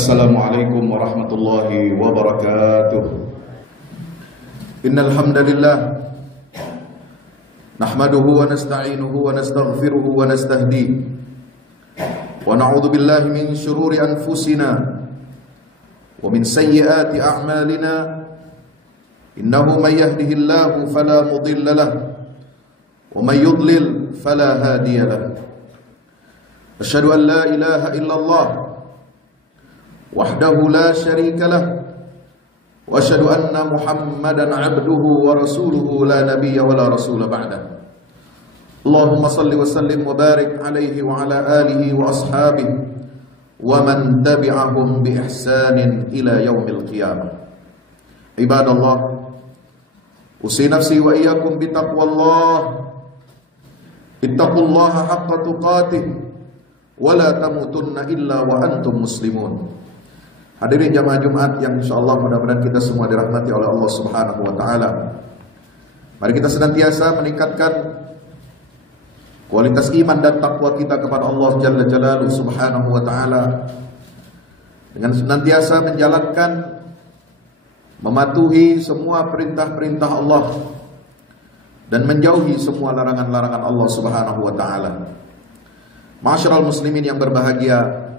Assalamualaikum warahmatullahi wabarakatuh. Innal hamdalillah nahmaduhu wa nasta'inuhu wa nastaghfiruhu wa nastahdihi wa na'udzu billahi min shururi anfusina wa min sayyiati a'malina. Innahu may yahdihillahu fala mudilla lahu wa may yudlil fala hadiya lahu. Asyhadu an la ilaha illallah wahdahu la syarika lah wa asyhadu anna Muhammadan abduhu wa rasuluhu la nabiyya wa la rasula ba'dah. Allahumma salli wa sallim wa barik alaihi wa ala alihi wa ashabihi wa man tabi'ahum bi ihsanin ila yaumil qiyamah. Ibadallah, usi nafsi wa iyyakum bi taqwallah. Ittaqullaha haqqa tuqatih wa la tamutunna illa wa antum muslimun. Hadirin jamaah Jumat yang insyaallah mudah-mudahan kita semua dirahmati oleh Allah Subhanahu wa taala. Mari kita senantiasa meningkatkan kualitas iman dan takwa kita kepada Allah Jalla Jalaluhu Subhanahu wa taala dengan senantiasa menjalankan, mematuhi semua perintah-perintah Allah dan menjauhi semua larangan-larangan Allah Subhanahu wa taala. Ma'asyiral muslimin yang berbahagia,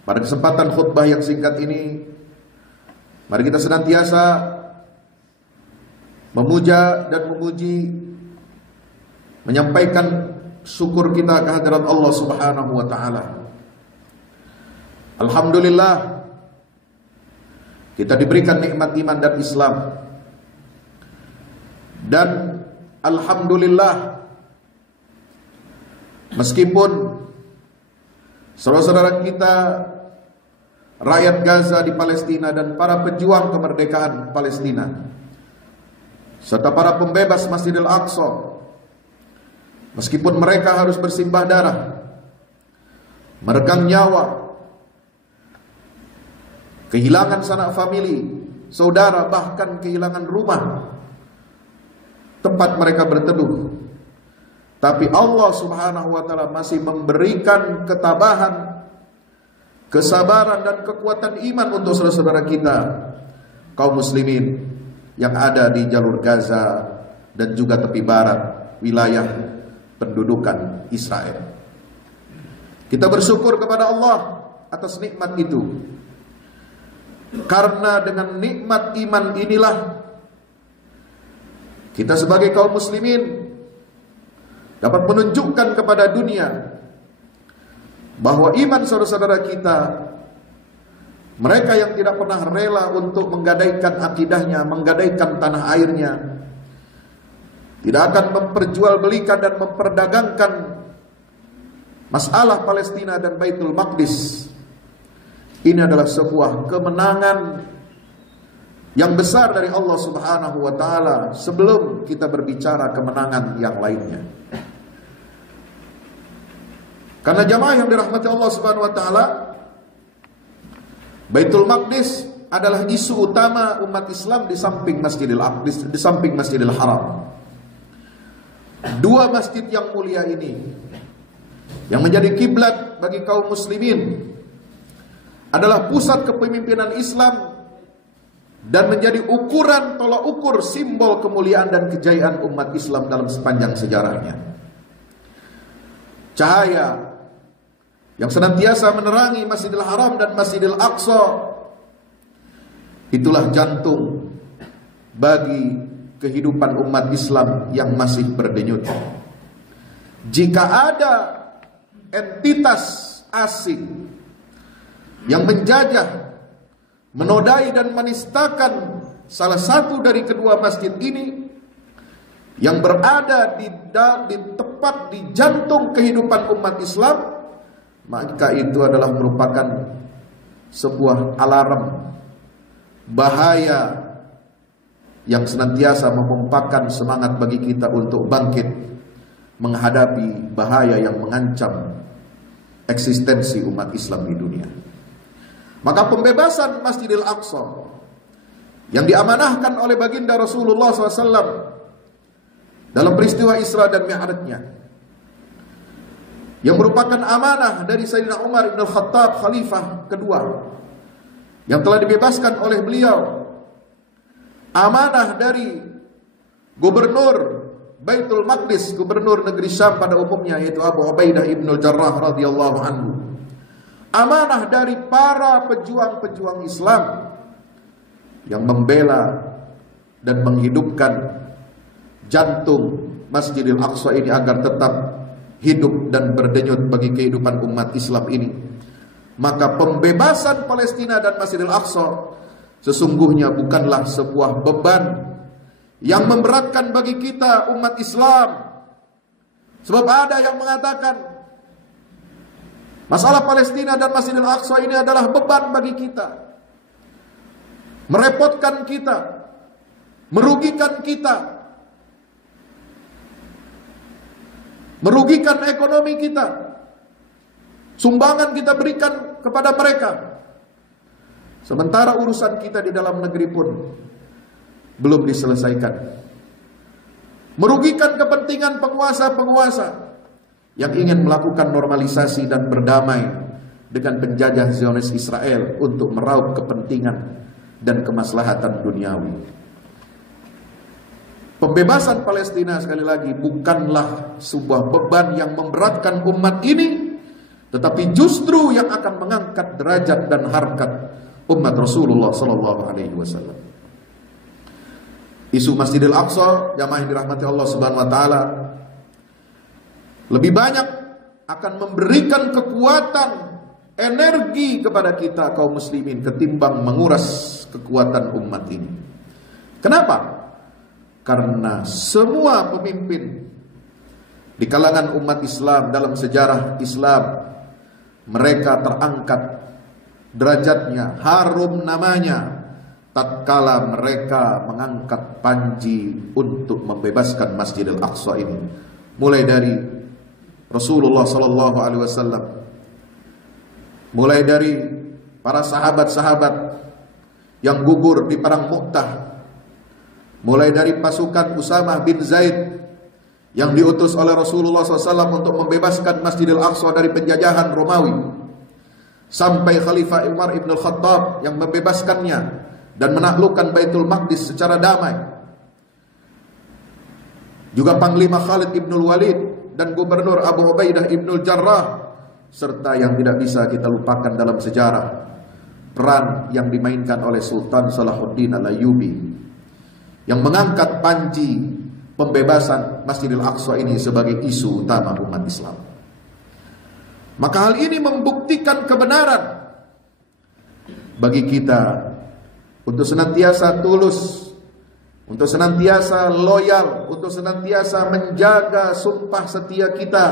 pada kesempatan khutbah yang singkat ini, mari kita senantiasa memuja dan memuji, menyampaikan syukur kita kehadirat Allah Subhanahu wa taala. Alhamdulillah, kita diberikan nikmat iman dan Islam. Dan alhamdulillah, meskipun saudara-saudara kita rakyat Gaza di Palestina dan para pejuang kemerdekaan Palestina serta para pembebas Masjidil Aqsa, meskipun mereka harus bersimbah darah, meregang nyawa, kehilangan sanak famili, saudara, bahkan kehilangan rumah tempat mereka berteduh, tapi Allah Subhanahu wa taala masih memberikan ketabahan, kesabaran dan kekuatan iman untuk saudara-saudara kita kaum muslimin yang ada di jalur Gaza dan juga tepi barat wilayah pendudukan Israel. Kita bersyukur kepada Allah atas nikmat itu. Karena dengan nikmat iman inilah kita sebagai kaum muslimin dapat menunjukkan kepada dunia bahwa iman saudara-saudara kita, mereka yang tidak pernah rela untuk menggadaikan akidahnya, menggadaikan tanah airnya, tidak akan memperjualbelikan dan memperdagangkan masalah Palestina dan Baitul Maqdis. Ini adalah sebuah kemenangan yang besar dari Allah Subhanahu wa taala sebelum kita berbicara kemenangan yang lainnya. Karena jamaah yang dirahmati Allah Subhanahu wa taala, Baitul Maqdis adalah isu utama umat Islam di samping Masjidil Haram. Dua masjid yang mulia ini yang menjadi kiblat bagi kaum muslimin adalah pusat kepemimpinan Islam dan menjadi ukuran tolak ukur simbol kemuliaan dan kejayaan umat Islam dalam sepanjang sejarahnya. Cahaya yang senantiasa menerangi Masjidil Haram dan Masjidil Aqsa, itulah jantung bagi kehidupan umat Islam yang masih berdenyut. Jika ada entitas asing yang menjajah, menodai dan menistakan salah satu dari kedua masjid ini yang berada tepat di jantung kehidupan umat Islam, maka itu adalah merupakan sebuah alarm bahaya yang senantiasa memompakan semangat bagi kita untuk bangkit menghadapi bahaya yang mengancam eksistensi umat Islam di dunia. Maka pembebasan Masjidil Aqsa yang diamanahkan oleh baginda Rasulullah SAW dalam peristiwa Isra dan Mi'rajnya yang merupakan amanah dari Sayyidina Umar ibn Khattab, khalifah kedua, yang telah dibebaskan oleh beliau. Amanah dari gubernur Baitul Maqdis, gubernur negeri Syam pada umumnya, yaitu Abu Ubaidah ibn Jarrah radhiyallahu anhu. Amanah dari para pejuang-pejuang Islam yang membela dan menghidupkan jantung Masjidil Aqsa ini agar tetap hidup dan berdenyut bagi kehidupan umat Islam ini. Maka pembebasan Palestina dan Masjidil Aqsa sesungguhnya bukanlah sebuah beban yang memberatkan bagi kita umat Islam. Sebab ada yang mengatakan masalah Palestina dan Masjidil Aqsa ini adalah beban bagi kita, merepotkan kita, merugikan kita, merugikan ekonomi kita, sumbangan kita berikan kepada mereka. Sementara urusan kita di dalam negeri pun belum diselesaikan. Merugikan kepentingan penguasa-penguasa yang ingin melakukan normalisasi dan berdamai dengan penjajah Zionis Israel untuk meraup kepentingan dan kemaslahatan duniawi. Pembebasan Palestina sekali lagi bukanlah sebuah beban yang memberatkan umat ini, tetapi justru yang akan mengangkat derajat dan harkat umat Rasulullah sallallahu alaihi wasallam. Isu Masjidil Aqsa, jamaah yang dirahmati Allah Subhanahu wa taala, lebih banyak akan memberikan kekuatan, energi kepada kita kaum muslimin ketimbang menguras kekuatan umat ini. Kenapa? Karena semua pemimpin di kalangan umat Islam dalam sejarah Islam, mereka terangkat derajatnya, harum namanya tatkala mereka mengangkat panji untuk membebaskan Masjidil Aqsa ini. Mulai dari Rasulullah sallallahu alaihi wasallam, mulai dari para sahabat-sahabat yang gugur di perang Mu'tah, mulai dari pasukan Usamah bin Zaid yang diutus oleh Rasulullah SAW untuk membebaskan Masjidil Aqsa dari penjajahan Romawi, sampai Khalifah Umar ibn Khattab yang membebaskannya dan menaklukkan Baitul Maqdis secara damai. Juga Panglima Khalid ibn Walid dan Gubernur Abu Ubaidah ibn Jarrah, serta yang tidak bisa kita lupakan dalam sejarah, peran yang dimainkan oleh Sultan Salahuddin Al-Ayyubi yang mengangkat panji pembebasan Masjidil Aqsa ini sebagai isu utama umat Islam. Maka hal ini membuktikan kebenaran bagi kita untuk senantiasa tulus, untuk senantiasa loyal, untuk senantiasa menjaga sumpah setia kita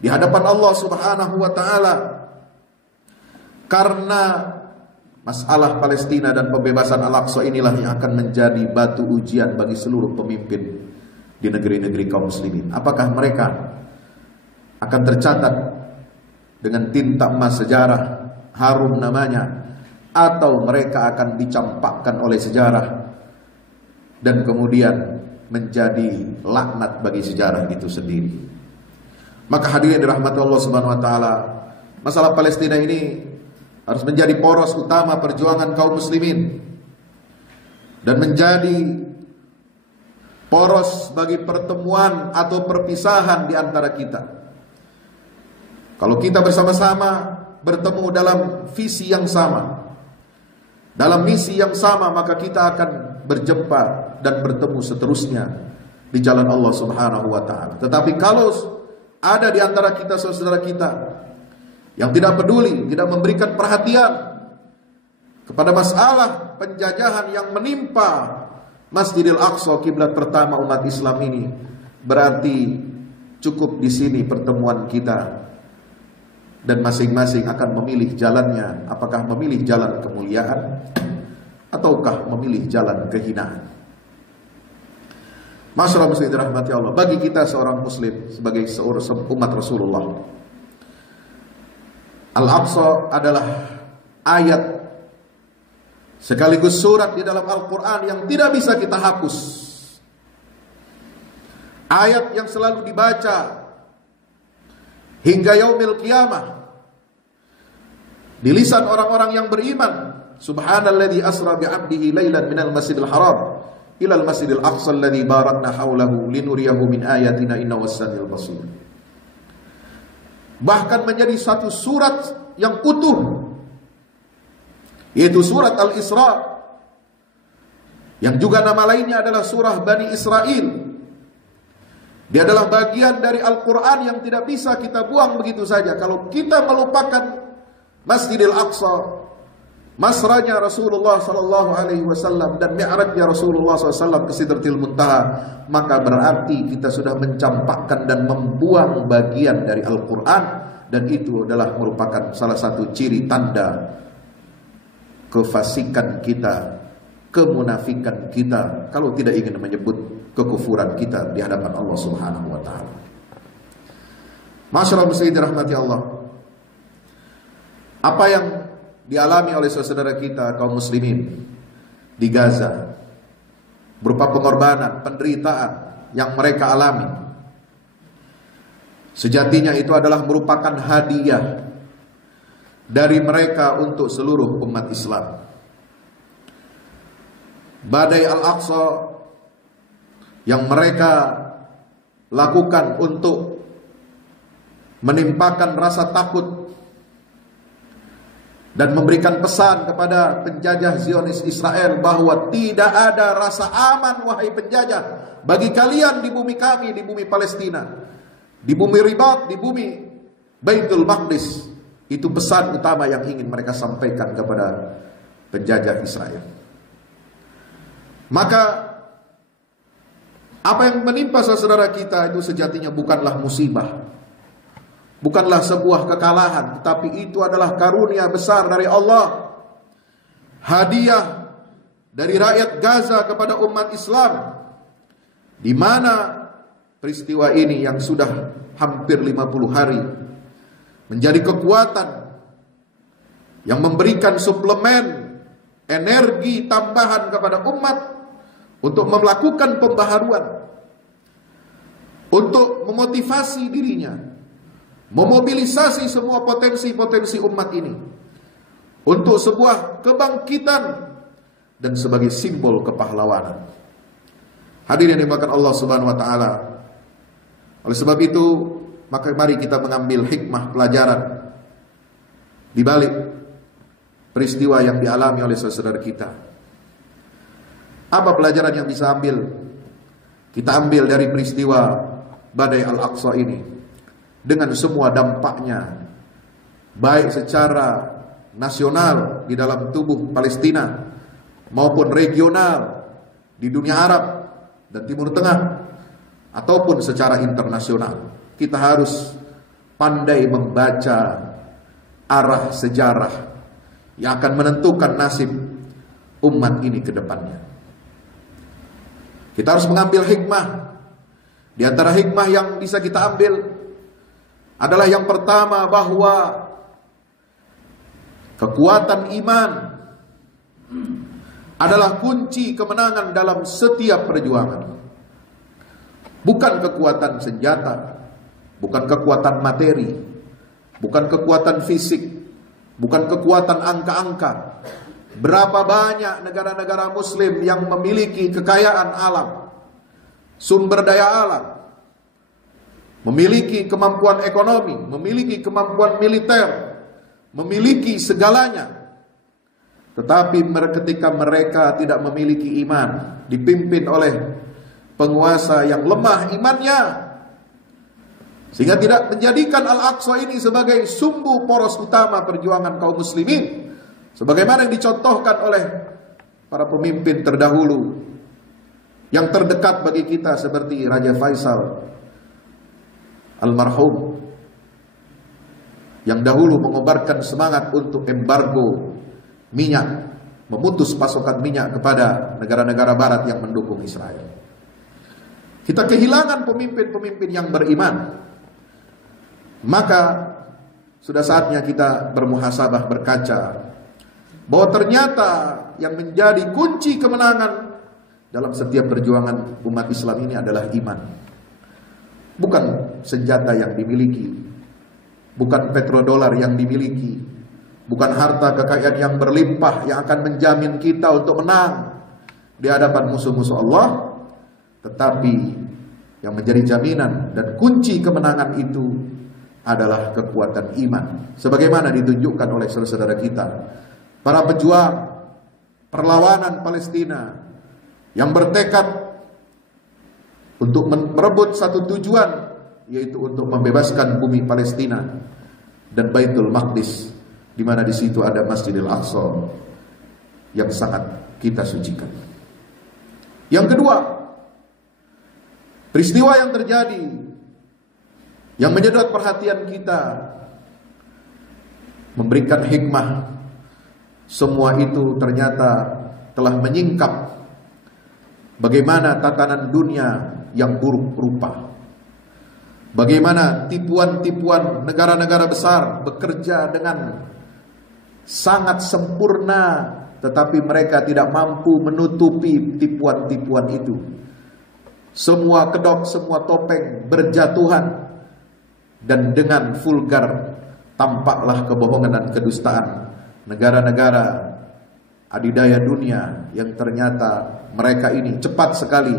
di hadapan Allah Subhanahu wa taala. Karena masalah Palestina dan pembebasan Al-Aqsa inilah yang akan menjadi batu ujian bagi seluruh pemimpin di negeri-negeri kaum muslimin. Apakah mereka akan tercatat dengan tinta emas sejarah, harum namanya, atau mereka akan dicampakkan oleh sejarah dan kemudian menjadi laknat bagi sejarah itu sendiri. Maka hadirin dirahmati Allah Subhanahu wa taala, masalah Palestina ini harus menjadi poros utama perjuangan kaum muslimin dan menjadi poros bagi pertemuan atau perpisahan di antara kita. Kalau kita bersama-sama bertemu dalam visi yang sama, dalam misi yang sama, maka kita akan berjumpa dan bertemu seterusnya di jalan Allah Subhanahu wa taala. Tetapi kalau ada di antara kita saudara kita yang tidak peduli, tidak memberikan perhatian kepada masalah penjajahan yang menimpa Masjidil Aqsa, kiblat pertama umat Islam ini, berarti cukup di sini pertemuan kita dan masing-masing akan memilih jalannya, apakah memilih jalan kemuliaan ataukah memilih jalan kehinaan. Masyaallah muslimin dirahmati Allah, bagi kita seorang muslim sebagai seorang umat Rasulullah, Al-Aqsa adalah ayat sekaligus surat di dalam Al-Quran yang tidak bisa kita hapus. Ayat yang selalu dibaca, hingga yaumil qiyamah. Di lisan orang-orang yang beriman, subhanalladzi asra bi 'abdihi lailan minal masjidil haram ilal masjidil aqsa alladzi barakna haulahu linuriyahu min ayatina innahu was-sami'ul basir. Bahkan menjadi satu surat yang utuh, yaitu surat Al-Isra, yang juga nama lainnya adalah surah Bani Israel. Dia adalah bagian dari Al-Quran yang tidak bisa kita buang begitu saja. Kalau kita melupakan Masjidil Aqsa, masranya Rasulullah SAW dan mi'rajnya Rasulullah SAW ke Sidratil Muntaha, maka berarti kita sudah mencampakkan dan membuang bagian dari Al-Quran, dan itu adalah merupakan salah satu ciri tanda kefasikan kita, kemunafikan kita, kalau tidak ingin menyebut kekufuran kita di hadapan Allah Subhanahu wa taala. Masyaallah muslimin rahmati Allah. Apa yang dialami oleh saudara kita kaum muslimin di Gaza berupa pengorbanan, penderitaan yang mereka alami, sejatinya itu adalah merupakan hadiah dari mereka untuk seluruh umat Islam. Badai Al-Aqsa yang mereka lakukan untuk menimpakan rasa takut dan memberikan pesan kepada penjajah Zionis Israel bahwa tidak ada rasa aman wahai penjajah bagi kalian di bumi kami, di bumi Palestina, di bumi Ribat, di bumi Baitul Maqdis. Itu pesan utama yang ingin mereka sampaikan kepada penjajah Israel. Maka apa yang menimpa saudara kita itu sejatinya bukanlah musibah, bukanlah sebuah kekalahan, tetapi itu adalah karunia besar dari Allah, hadiah dari rakyat Gaza kepada umat Islam, di mana peristiwa ini yang sudah hampir 50 hari menjadi kekuatan yang memberikan suplemen energi tambahan kepada umat untuk melakukan pembaharuan, untuk memotivasi dirinya, memobilisasi semua potensi-potensi umat ini untuk sebuah kebangkitan dan sebagai simbol kepahlawanan. Hadirin yang dimuliakan Allah Subhanahu wa taala. Oleh sebab itu, maka mari kita mengambil hikmah pelajaran di balik peristiwa yang dialami oleh saudara kita. Apa pelajaran yang bisa kita ambil dari peristiwa badai Al-Aqsa ini dengan semua dampaknya, baik secara nasional di dalam tubuh Palestina maupun regional di dunia Arab dan Timur Tengah, ataupun secara internasional. Kita harus pandai membaca arah sejarah yang akan menentukan nasib umat ini ke depannya. Kita harus mengambil hikmah. Di antara hikmah yang bisa kita ambil adalah yang pertama, bahwa kekuatan iman adalah kunci kemenangan dalam setiap perjuangan. Bukan kekuatan senjata, bukan kekuatan materi, bukan kekuatan fisik, bukan kekuatan angka-angka. Berapa banyak negara-negara muslim yang memiliki kekayaan alam, sumber daya alam, memiliki kemampuan ekonomi, memiliki kemampuan militer, memiliki segalanya. Tetapi ketika mereka tidak memiliki iman, dipimpin oleh penguasa yang lemah imannya, sehingga tidak menjadikan Al-Aqsa ini sebagai sumbu poros utama perjuangan kaum muslimin, sebagaimana yang dicontohkan oleh para pemimpin terdahulu yang terdekat bagi kita, seperti Raja Faisal almarhum, yang dahulu mengobarkan semangat untuk embargo minyak, memutus pasokan minyak kepada negara-negara barat yang mendukung Israel. Kita kehilangan pemimpin-pemimpin yang beriman. Maka sudah saatnya kita bermuhasabah, berkaca bahwa ternyata yang menjadi kunci kemenangan dalam setiap perjuangan umat Islam ini adalah iman. Bukan senjata yang dimiliki, bukan petrodolar yang dimiliki, bukan harta kekayaan yang berlimpah yang akan menjamin kita untuk menang di hadapan musuh-musuh Allah, tetapi yang menjadi jaminan dan kunci kemenangan itu adalah kekuatan iman, sebagaimana ditunjukkan oleh saudara-saudara kita, para pejuang perlawanan Palestina yang bertekad untuk merebut satu tujuan, yaitu untuk membebaskan bumi Palestina dan Baitul Maqdis, di mana di situ ada Masjidil Aqsa yang sangat kita sucikan. Yang kedua, peristiwa yang terjadi yang menyedot perhatian kita, memberikan hikmah. Semua itu ternyata telah menyingkap bagaimana tatanan dunia yang buruk rupa, bagaimana tipuan-tipuan negara-negara besar bekerja dengan sangat sempurna, tetapi mereka tidak mampu menutupi tipuan-tipuan itu. Semua kedok, semua topeng berjatuhan, dan dengan vulgar tampaklah kebohongan dan kedustaan negara-negara adidaya dunia yang ternyata mereka ini cepat sekali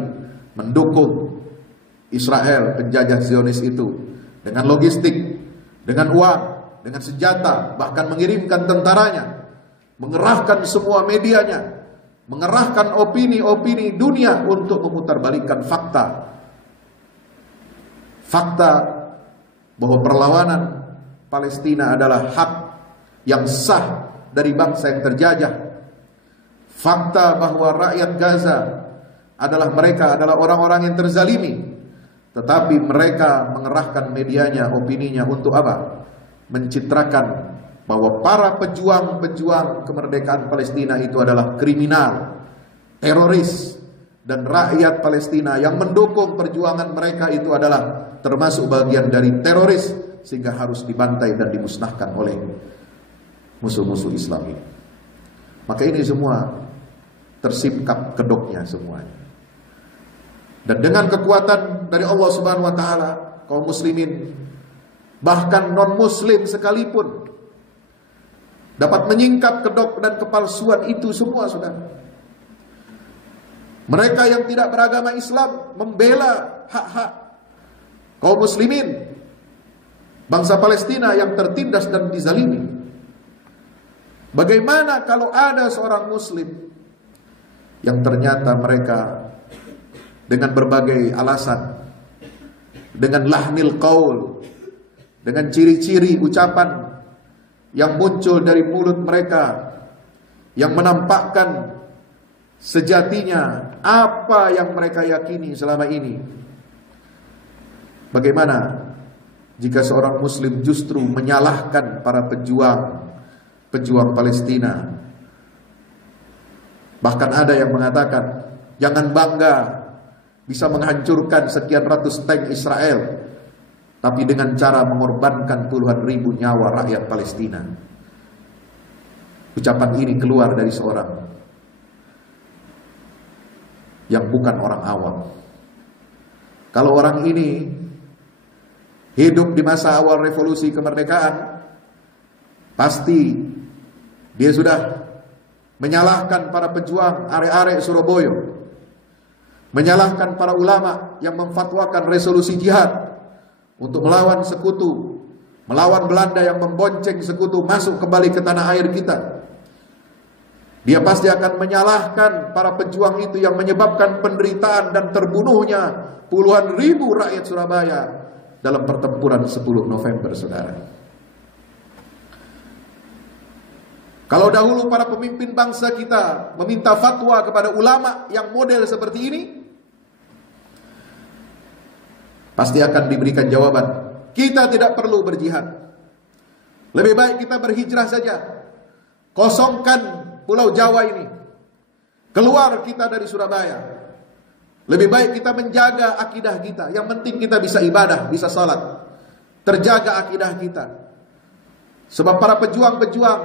mendukung Israel, penjajah Zionis itu, dengan logistik, dengan uang, dengan senjata, bahkan mengirimkan tentaranya, mengerahkan semua medianya, mengerahkan opini-opini dunia untuk memutarbalikkan fakta bahwa perlawanan Palestina adalah hak yang sah dari bangsa yang terjajah. Fakta bahwa rakyat Gaza mereka adalah orang-orang yang terzalimi, tetapi mereka mengerahkan medianya, opininya untuk apa? Mencitrakan bahwa para pejuang kemerdekaan Palestina itu adalah kriminal, teroris, dan rakyat Palestina yang mendukung perjuangan mereka itu adalah termasuk bagian dari teroris, sehingga harus dibantai dan dimusnahkan oleh musuh-musuh Islam ini. Maka ini semua tersingkap kedoknya semuanya. Dan dengan kekuatan dari Allah Subhanahu wa taala, kaum muslimin, bahkan non-muslim sekalipun, dapat menyingkap kedok dan kepalsuan itu semua, saudara. Mereka yang tidak beragama Islam membela hak-hak kaum muslimin, bangsa Palestina yang tertindas dan dizalimi. Bagaimana kalau ada seorang muslim yang ternyata mereka dengan berbagai alasan, dengan lahnil qaul, dengan ciri-ciri ucapan yang muncul dari mulut mereka, yang menampakkan sejatinya apa yang mereka yakini selama ini. Bagaimana jika seorang muslim justru menyalahkan para pejuang Palestina? Bahkan ada yang mengatakan, jangan bangga bisa menghancurkan sekian ratus tank Israel, tapi dengan cara mengorbankan puluhan ribu nyawa rakyat Palestina. Ucapan ini keluar dari seorang yang bukan orang awam. Kalau orang ini hidup di masa awal revolusi kemerdekaan, pasti dia sudah menyalahkan para pejuang arek-arek Surabaya, menyalahkan para ulama yang memfatwakan resolusi jihad untuk melawan sekutu, melawan Belanda yang membonceng sekutu masuk kembali ke tanah air kita. Dia pasti akan menyalahkan para pejuang itu yang menyebabkan penderitaan dan terbunuhnya puluhan ribu rakyat Surabaya dalam pertempuran 10 November, saudara. Kalau dahulu para pemimpin bangsa kita meminta fatwa kepada ulama yang model seperti ini, pasti akan diberikan jawaban, kita tidak perlu berjihad, lebih baik kita berhijrah saja, kosongkan Pulau Jawa ini, keluar kita dari Surabaya, lebih baik kita menjaga akidah kita, yang penting kita bisa ibadah, bisa salat, terjaga akidah kita. Sebab para pejuang-pejuang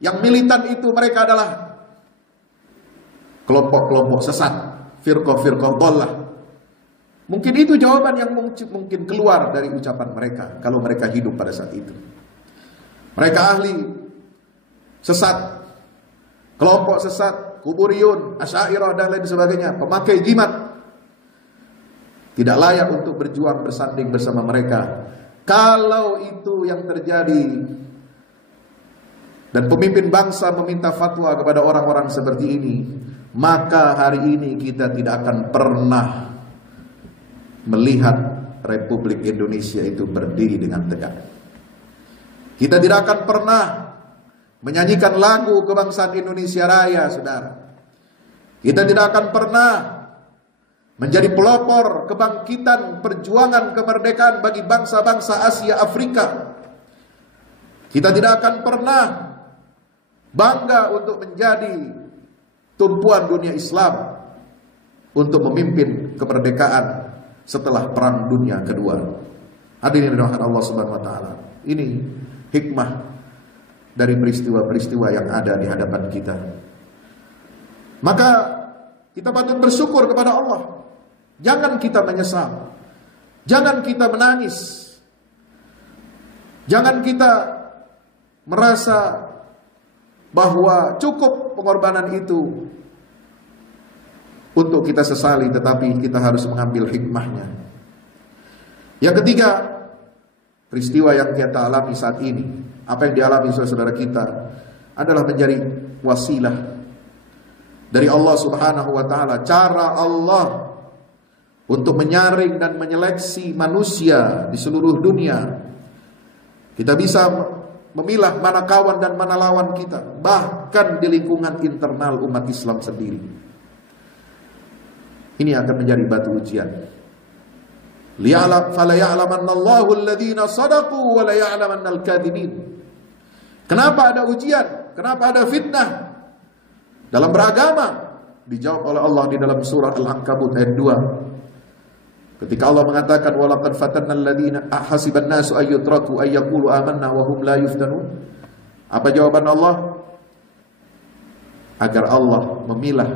yang militan itu mereka adalah kelompok-kelompok sesat, firqah-firqah dhallah, Mungkin itu jawaban yang mungkin keluar dari ucapan mereka kalau mereka hidup pada saat itu. Mereka ahli sesat, kelompok sesat, kuburiyun, asy'ariyah dan lain sebagainya, pemakai jimat. Tidak layak untuk berjuang bersanding bersama mereka. Kalau itu yang terjadi dan pemimpin bangsa meminta fatwa kepada orang-orang seperti ini, maka hari ini kita tidak akan pernah melihat Republik Indonesia itu berdiri dengan tegak. Kita tidak akan pernah menyanyikan lagu kebangsaan Indonesia Raya, saudara. Kita tidak akan pernah menjadi pelopor kebangkitan perjuangan kemerdekaan bagi bangsa-bangsa Asia Afrika. Kita tidak akan pernah bangga untuk menjadi tumpuan dunia Islam untuk memimpin kemerdekaan setelah Perang Dunia Kedua. Hadirin dirahmati Allah Subhanahu wa taala. Ini hikmah dari peristiwa-peristiwa yang ada di hadapan kita. Maka kita patut bersyukur kepada Allah. Jangan kita menyesal. Jangan kita menangis. Jangan kita merasa bahwa cukup pengorbanan itu untuk kita sesali, tetapi kita harus mengambil hikmahnya. Yang ketiga, peristiwa yang kita alami saat ini, apa yang dialami saudara kita adalah menjadi wasilah dari Allah Subhanahu wa taala, cara Allah untuk menyaring dan menyeleksi manusia di seluruh dunia. Kita bisa memilah mana kawan dan mana lawan kita, bahkan di lingkungan internal umat Islam sendiri. Ini akan menjadi batu ujian. Fala ya'lamanna Allahu alladhina sadaqu wa la ya'lamanna al-kadhibin. Kenapa ada ujian? Kenapa ada fitnah dalam beragama? Dijawab oleh Allah di dalam surah Al-Ankabut ayat 2. Ketika Allah mengatakan walaqad fatanna alladziina ahasiban nasu ay yutraku ay yaqulu amanna wa hum la yuftanun. Apa jawaban Allah? Agar Allah memilah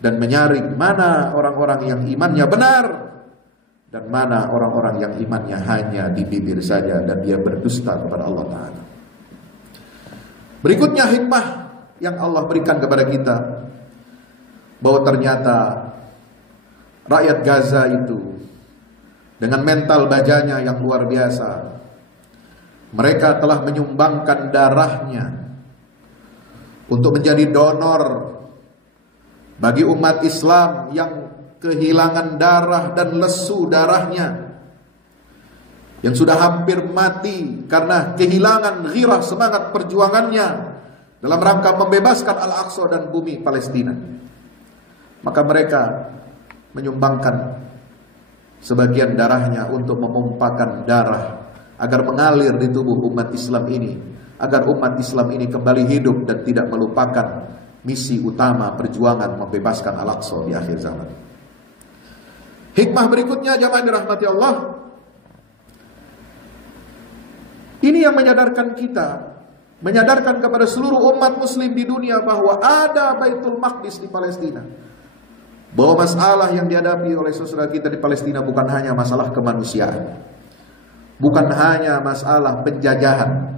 dan menyaring mana orang-orang yang imannya benar dan mana orang-orang yang imannya hanya di bibir saja dan dia berdusta kepada Allah Ta'ala. Berikutnya hikmah yang Allah berikan kepada kita, bahwa ternyata rakyat Gaza itu dengan mental bajanya yang luar biasa, mereka telah menyumbangkan darahnya untuk menjadi donor bagi umat Islam yang kehilangan darah dan lesu darahnya, yang sudah hampir mati karena kehilangan ghirah semangat perjuangannya dalam rangka membebaskan Al-Aqsa dan bumi Palestina. Maka mereka menyumbangkan sebagian darahnya untuk memumpahkan darah agar mengalir di tubuh umat Islam ini, agar umat Islam ini kembali hidup dan tidak melupakan misi utama perjuangan membebaskan Al-Aqsa di akhir zaman. Hikmah berikutnya jamaah dirahmati Allah, ini yang menyadarkan kita, menyadarkan kepada seluruh umat muslim di dunia bahwa ada Baitul Maqdis di Palestina. Bahwa masalah yang dihadapi oleh saudara kita di Palestina bukan hanya masalah kemanusiaan, bukan hanya masalah penjajahan,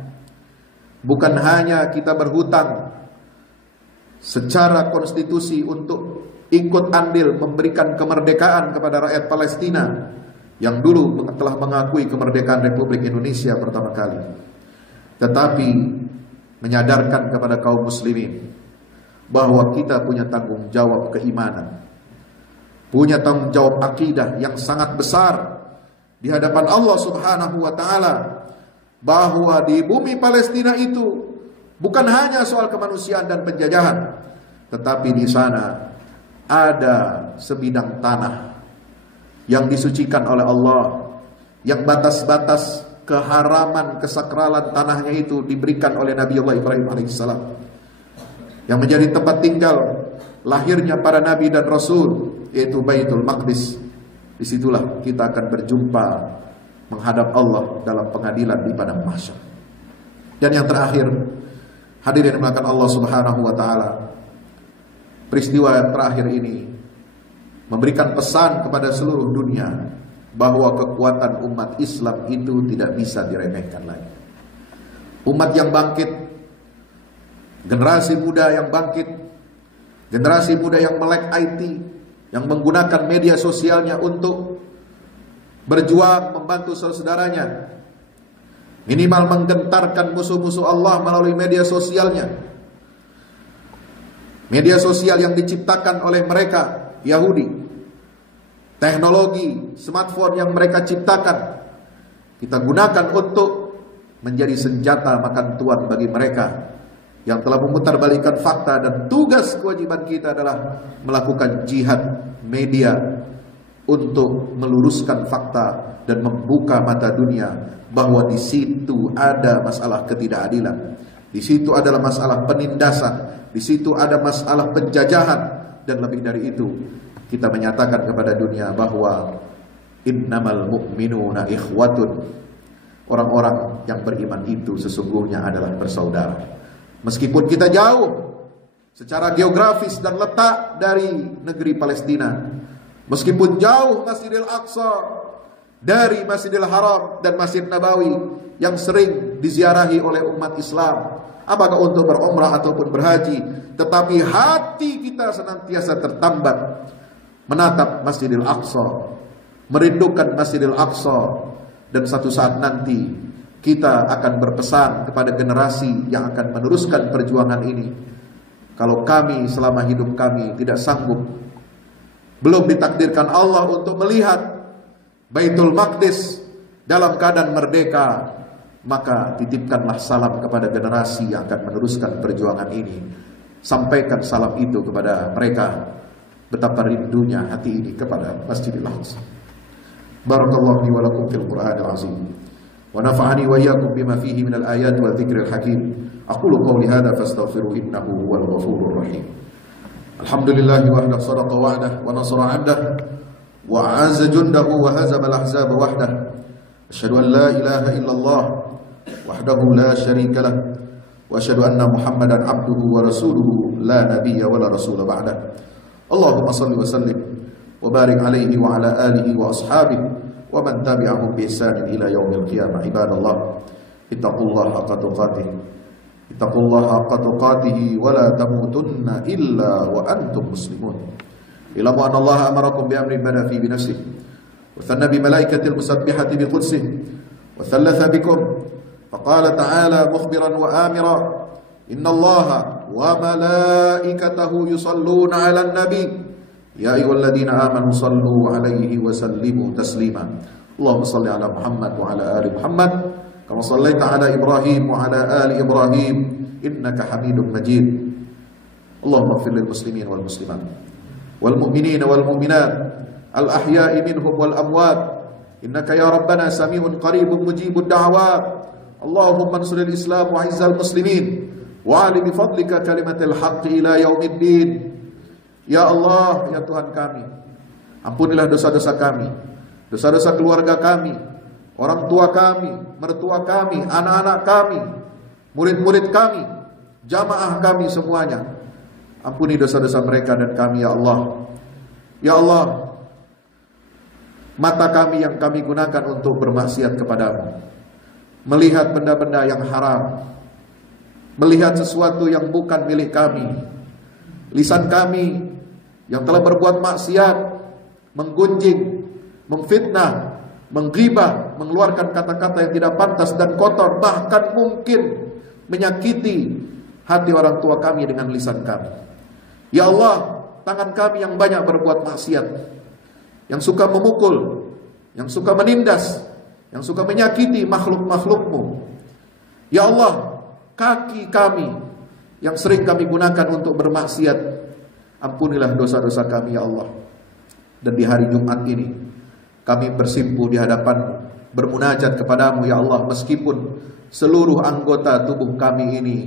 bukan hanya kita berhutang secara konstitusi untuk ikut andil memberikan kemerdekaan kepada rakyat Palestina yang dulu telah mengakui kemerdekaan Republik Indonesia pertama kali, tetapi menyadarkan kepada kaum muslimin bahwa kita punya tanggung jawab keimanan, punya tanggung jawab akidah yang sangat besar di hadapan Allah Subhanahu wa taala, bahwa di bumi Palestina itu bukan hanya soal kemanusiaan dan penjajahan, tetapi di sana ada sebidang tanah yang disucikan oleh Allah, yang batas-batas keharaman, kesakralan tanahnya itu diberikan oleh Nabi Allah Ibrahim alaihissalam, yang menjadi tempat tinggal lahirnya para nabi dan rasul, yaitu Baitul Maqdis. Disitulah kita akan berjumpa menghadap Allah dalam pengadilan di padang mahsyar. Dan yang terakhir, hadirin dimulakan Allah Subhanahu wa taala, peristiwa yang terakhir ini memberikan pesan kepada seluruh dunia bahwa kekuatan umat Islam itu tidak bisa diremehkan lagi. Umat yang bangkit, generasi muda yang bangkit, generasi muda yang melek IT, yang menggunakan media sosialnya untuk berjuang membantu saudara-saudaranya, minimal menggentarkan musuh-musuh Allah melalui media sosialnya. Media sosial yang diciptakan oleh mereka Yahudi, teknologi smartphone yang mereka ciptakan, kita gunakan untuk menjadi senjata makan tuan bagi mereka yang telah memutarbalikkan fakta. Dan tugas kewajiban kita adalah melakukan jihad media untuk meluruskan fakta dan membuka mata dunia bahwa di situ ada masalah ketidakadilan, di situ adalah masalah penindasan, di situ ada masalah penjajahan, dan lebih dari itu kita menyatakan kepada dunia bahwa innamal mu'minuna ikhwatun, orang-orang yang beriman itu sesungguhnya adalah bersaudara. Meskipun kita jauh secara geografis dan letak dari negeri Palestina, meskipun jauh Masjidil Aqsa dari Masjidil Haram dan Masjid Nabawi yang sering diziarahi oleh umat Islam, apakah untuk berumrah ataupun berhaji, tetapi hati kita senantiasa tertambat menatap Masjidil Aqsa, merindukan Masjidil Aqsa. Dan satu saat nanti kita akan berpesan kepada generasi yang akan meneruskan perjuangan ini, kalau kami selama hidup kami tidak sanggup, belum ditakdirkan Allah untuk melihat Baitul Maqdis dalam keadaan merdeka, maka titipkanlah salam kepada generasi yang akan meneruskan perjuangan ini. Sampaikan salam itu kepada mereka, betapa rindunya hati ini kepada Masjidil Aqsa. Barakallahu li wa lakum fil Qur'anil azim wa nafa'ani wa iyyakum bima fihi minal ayati wal dzikril hakim. Aqulu qawli hadza fastaghfiru innahu huwal ghafurur rahim. Alhamdulillahi wahdahu sadaqa wa'dahu wa nasara 'abdahu wa 'azza jundahu wa hazama al-ahzaba wahdahu. Asyhadu an la ilaha illallah wahdahu la syarika lah wa asyhadu anna Muhammadan 'abduhu wa rasuluhu la nabiyya wa la rasula ba'dah. Allahumma shalli wa sallim wa barik alaihi wa ala alihi wa ashabihi wa man tabi'ahum bi ihsan ila yaumil qiyamah. Ibadallah, ittaqullaha haqqa tuqatih, ittaqullaha haqqa tuqatih wa la tamutunna illa wa antum muslimun. Ilamu anna Allah amarakum bi amrin bada fi bi nafsihi wa thanna bi malaikatil musabbihati bi qudsih wa thalatha bikum faqala ta'ala mukhbiran wa amira inna Allaha wa malaikatahu yusalluna 'alan nabi ya ayyuhalladzina amanu sallu 'alaihi wa sallimu taslima. Allahumma shalli 'ala Muhammad wa 'ala ali Muhammad kama shallaita 'ala Ibrahim wa 'ala ali Ibrahim innaka Hamidum Majid. Allahumma ighfir lil muslimin wal muslimat wal mu'minin wal mu'minat al ahya'i minhum wal amwat innaka ya rabbana sami'un qaribun mujibud da'wat. Allahumma ansuril Islam wa 'izzal muslimin wa 'ali bi fadlika kalimatil haqqi ila yaumiddin. Ya Allah, ya Tuhan kami, ampunilah dosa-dosa kami, dosa-dosa keluarga kami, orang tua kami, mertua kami, anak-anak kami, murid-murid kami, jamaah kami semuanya. Ampuni dosa-dosa mereka dan kami ya Allah. Ya Allah, mata kami yang kami gunakan untuk bermaksiat kepadamu, melihat benda-benda yang haram, melihat sesuatu yang bukan milik kami. Lisan kami yang telah berbuat maksiat, menggunjing, memfitnah, menggibah, mengeluarkan kata-kata yang tidak pantas dan kotor, bahkan mungkin menyakiti hati orang tua kami dengan lisan kami. Ya Allah, tangan kami yang banyak berbuat maksiat, yang suka memukul, yang suka menindas, yang suka menyakiti makhluk-makhluk-Mu. Ya Allah, kaki kami yang sering kami gunakan untuk bermaksiat, ampunilah dosa-dosa kami ya Allah. Dan di hari Jumat ini kami bersimpuh di hadapan bermunajat kepadamu ya Allah, meskipun seluruh anggota tubuh kami ini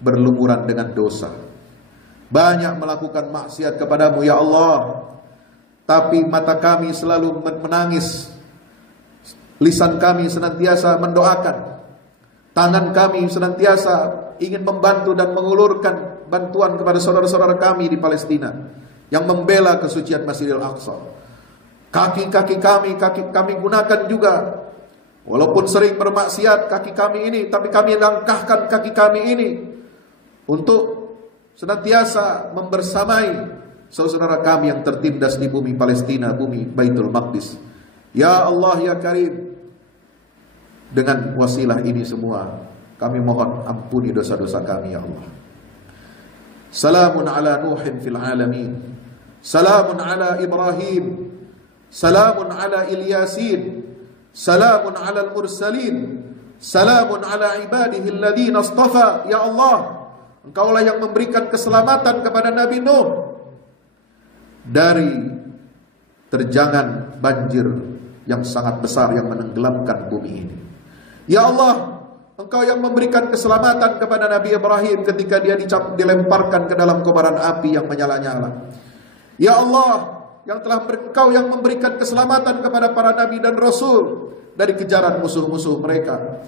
berlumuran dengan dosa, banyak melakukan maksiat kepadamu ya Allah, tapi mata kami selalu menangis, lisan kami senantiasa mendoakan, tangan kami senantiasa ingin membantu dan mengulurkan bantuan kepada saudara-saudara kami di Palestina yang membela kesucian Masjidil Aqsa. Kaki kami gunakan juga, walaupun sering bermaksiat kaki kami ini, tapi kami langkahkan kaki kami ini untuk senantiasa membersamai saudara kami yang tertindas di bumi Palestina, bumi Baitul Maqdis. Ya Allah ya Karim, dengan wasilah ini semua kami mohon ampuni dosa-dosa kami ya Allah. Salamun ala Nuhin fil alamin, salamun ala Ibrahim, salamun ala Ilyasin, salamun ala al-mursalin, salamun ala ibadihi alladhina astafa. Ya Allah, Engkaulah yang memberikan keselamatan kepada Nabi Nuh dari terjangan banjir yang sangat besar yang menenggelamkan bumi ini. Ya Allah, Engkau yang memberikan keselamatan kepada Nabi Ibrahim ketika dia dilemparkan ke dalam kobaran api yang menyala-nyala. Ya Allah, Engkau yang memberikan keselamatan kepada para nabi dan rasul dari kejaran musuh-musuh mereka.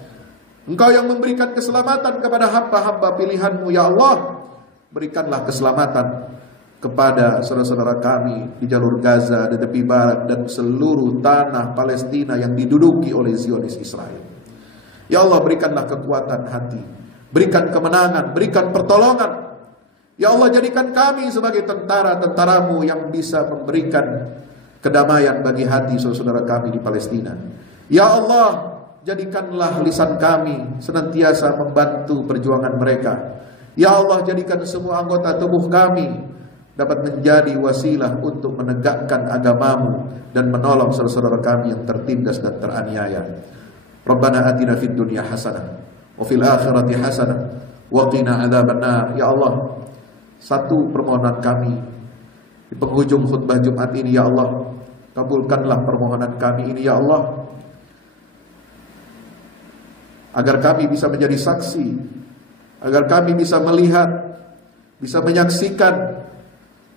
Engkau yang memberikan keselamatan kepada hamba-hamba pilihan-Mu ya Allah. Berikanlah keselamatan kepada saudara-saudara kami di jalur Gaza, di tepi barat, dan seluruh tanah Palestina yang diduduki oleh Zionis Israel. Ya Allah, berikanlah kekuatan hati, berikan kemenangan, berikan pertolongan. Ya Allah, jadikan kami sebagai tentara-tentara-Mu yang bisa memberikan kedamaian bagi hati saudara-saudara kami di Palestina. Ya Allah, jadikanlah lisan kami senantiasa membantu perjuangan mereka. Ya Allah, jadikan semua anggota tubuh kami dapat menjadi wasilah untuk menegakkan agama-Mu dan menolong saudara-saudara kami yang tertindas dan teraniaya. Rabbana atina fid dunya hasanah wa fil akhirati hasanah wa qina adzabannar. Ya Allah, satu permohonan kami di penghujung khutbah Jumat ini ya Allah, kabulkanlah permohonan kami ini ya Allah, agar kami bisa menjadi saksi, agar kami bisa melihat, bisa menyaksikan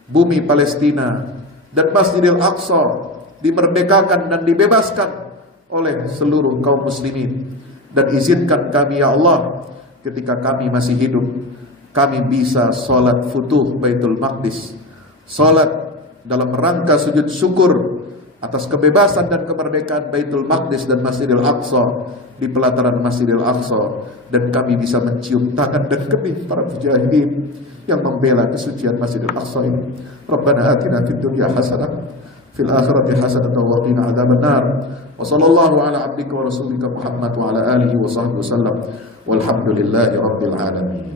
bumi Palestina dan Masjidil Aqsa dimerdekakan dan dibebaskan oleh seluruh kaum muslimin. Dan izinkan kami ya Allah, ketika kami masih hidup, kami bisa sholat futuh Baitul Maqdis, sholat dalam rangka sujud syukur atas kebebasan dan kemerdekaan Baitul Maqdis dan Masjidil Aqsa, di pelataran Masjidil Aqsa. Dan kami bisa mencium tangan dan kening para mujahidin yang membela kesucian Masjidil Aqsa ini. Rabbana atina fid dunya hasanah fil akhirati hasanatan wa qina adzabannar. Wa sallallahu ala abdika wa rasulika Muhammad wa ala alihi wa sahbihi wasallam. Walhamdulillahi rabbil alamin.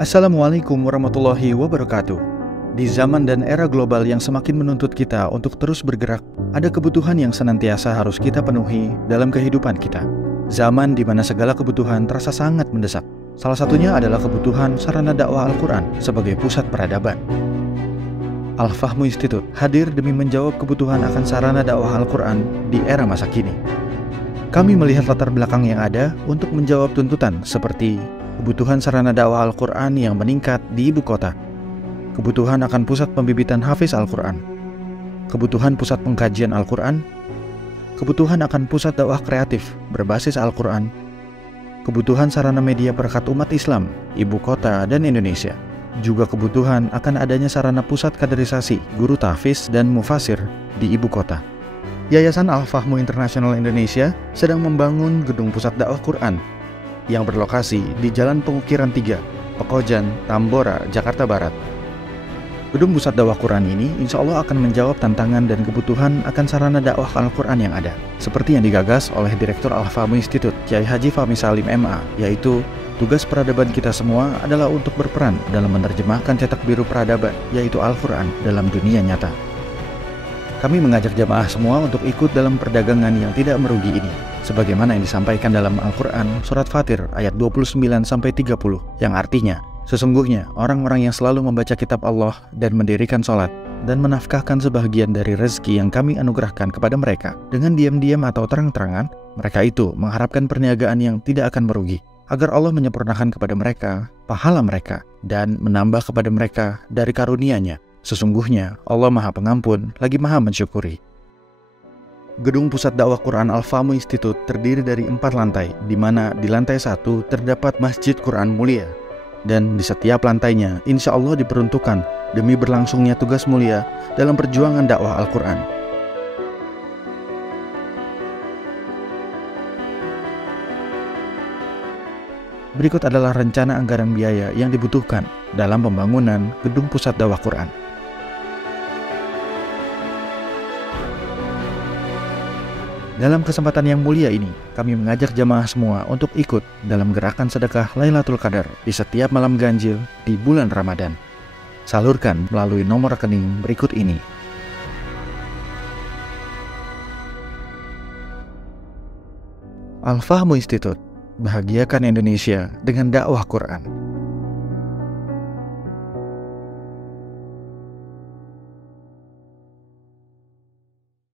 Assalamualaikum warahmatullahi wabarakatuh. Di zaman dan era global yang semakin menuntut kita untuk terus bergerak, ada kebutuhan yang senantiasa harus kita penuhi dalam kehidupan kita. Zaman di mana segala kebutuhan terasa sangat mendesak. Salah satunya adalah kebutuhan sarana dakwah Al-Quran sebagai pusat peradaban. Al-Fahmu Institute hadir demi menjawab kebutuhan akan sarana dakwah Al-Quran di era masa kini. Kami melihat latar belakang yang ada untuk menjawab tuntutan seperti kebutuhan sarana dakwah Al-Quran yang meningkat di ibu kota, kebutuhan akan pusat pembibitan hafiz Al-Quran, kebutuhan pusat pengkajian Al-Quran, kebutuhan akan pusat dakwah kreatif berbasis Al-Quran, kebutuhan sarana media perekat umat Islam, ibu kota dan Indonesia, juga kebutuhan akan adanya sarana pusat kaderisasi guru tahfiz dan mufasir di ibu kota. Yayasan Al-Fahmu International Indonesia sedang membangun gedung pusat dakwah Quran yang berlokasi di Jalan Pengukiran 3, Pekojan, Tambora, Jakarta Barat. Gedung pusat dakwah Quran ini insya Allah akan menjawab tantangan dan kebutuhan akan sarana dakwah Al-Quran yang ada, seperti yang digagas oleh Direktur Al-Fahmu Institute, Kiai Haji Fahmi Salim MA, yaitu tugas peradaban kita semua adalah untuk berperan dalam menerjemahkan cetak biru peradaban, yaitu Al-Quran dalam dunia nyata. Kami mengajak jamaah semua untuk ikut dalam perdagangan yang tidak merugi ini, sebagaimana yang disampaikan dalam Al-Quran Surat Fatir ayat 29-30, yang artinya, sesungguhnya orang-orang yang selalu membaca kitab Allah dan mendirikan sholat, dan menafkahkan sebahagian dari rezeki yang kami anugerahkan kepada mereka, dengan diam-diam atau terang-terangan, mereka itu mengharapkan perniagaan yang tidak akan merugi, agar Allah menyempurnakan kepada mereka pahala mereka, dan menambah kepada mereka dari karunia-Nya. Sesungguhnya Allah Maha Pengampun lagi Maha Mensyukuri. Gedung Pusat Dakwah Quran Al-Fahmu Institute terdiri dari 4 lantai, di mana di lantai 1 terdapat Masjid Quran Mulia, dan di setiap lantainya insya Allah diperuntukkan demi berlangsungnya tugas mulia dalam perjuangan dakwah Al-Quran. Berikut adalah rencana anggaran biaya yang dibutuhkan dalam pembangunan Gedung Pusat Dakwah Quran. Dalam kesempatan yang mulia ini, kami mengajak jamaah semua untuk ikut dalam gerakan sedekah Lailatul Qadar di setiap malam ganjil di bulan Ramadan. Salurkan melalui nomor rekening berikut ini. Al-Fahmu Institute, bahagiakan Indonesia dengan dakwah Quran.